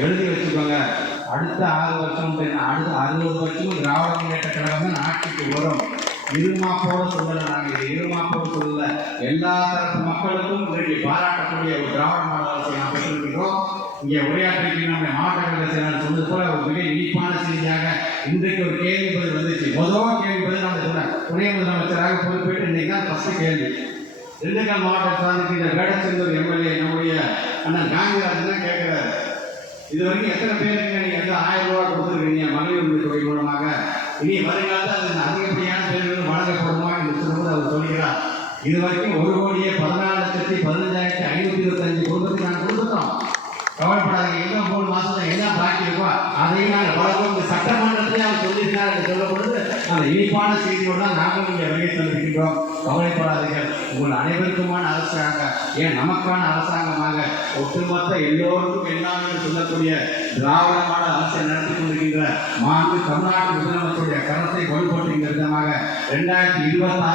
எழுதி வச்சுக்கோங்க. அடுத்த ஆறு வருஷம் அடுத்த அறுபது வருஷம் திராவிட முன்னேற்ற கழகம் தான் ஆட்சிக்கு வரும். இருமாப்போட சொல்லலை நாங்கள் இது இருமாப்போட சொல்லல. எல்லா தரப்பு மக்களுக்கும் இன்றைக்கு பாராட்டக்கூடிய ஒரு திராவிட மாடல் அரசை நாம் பெற்றிருக்கிறோம். இங்கே உரையாற்றிக்கு நம்முடைய மாவட்ட கழக செயலாளர் சொன்னது போல ஒரு மிக இனிப்பான செய்தியாக இன்றைக்கு ஒரு கேள்வி பதில் வந்துச்சு. முதல் கேள்வி பதில் நான் சொன்னேன். துணை முதலமைச்சராக பொறுப்பேற்று இன்னைக்கு தான் ஃபர்ஸ்ட் கேள்வி. திண்டுக்கல் மாவட்ட சார்ந்திருக்கிற வேடச்செந்தூர் எம்எல்ஏ நம்முடைய அண்ணன் காந்திராஜன் தான் கேட்கிறாரு. இது வரைக்கும் எத்தனை பேருக்கு நீங்க வந்து ஆயிரம் ரூபாய் கொடுத்துருக்கீங்க மகளிர் உரிமை தொகை மூலமாக? இனி வருங்காலத்தில் அது அதிகப்படியான பேர்கள் வழங்கப்படுமா என்று சொல்லும்போது அவர் சொல்கிறார் இது வரைக்கும் ஒரு கோடியே பதினாலு லட்சத்தி பதினஞ்சாயிரத்தி ஐநூத்தி இருபத்தஞ்சு குடும்பத்துக்கு நாங்கள் கொடுத்துட்டோம். கவலைப்படாதீங்க. இன்னும் மூணு மாசத்துல என்ன பாக்கி இருக்கோ அதையும் நாங்கள் வழங்கும் இந்த சட்டமன்றத்திலே அவர் சொல்லியிருக்கார் என்று சொல்லும் பொழுது அந்த இனிப்பான செய்தியோடு தான் நாங்களும் இங்கே வெளியே சொல்லியிருக்கின்றோம் கவலைப்படாதீர்கள் உங்கள் அனைவருக்குமான அரசாங்க ஏன் நமக்கான அரசாங்கமாக ஒட்டுமொத்த எல்லோருக்கும் எல்லாமே என்று சொல்லக்கூடிய திராவிட மாடல் அரசை நடத்தி கொண்டிருக்கின்ற மாண்பு தமிழ்நாட்டு முதலமைச்சருடைய கரத்தை வலுப்படுத்துகின்ற விதமாக இரண்டாயிரத்தி இருபத்தி ஆறு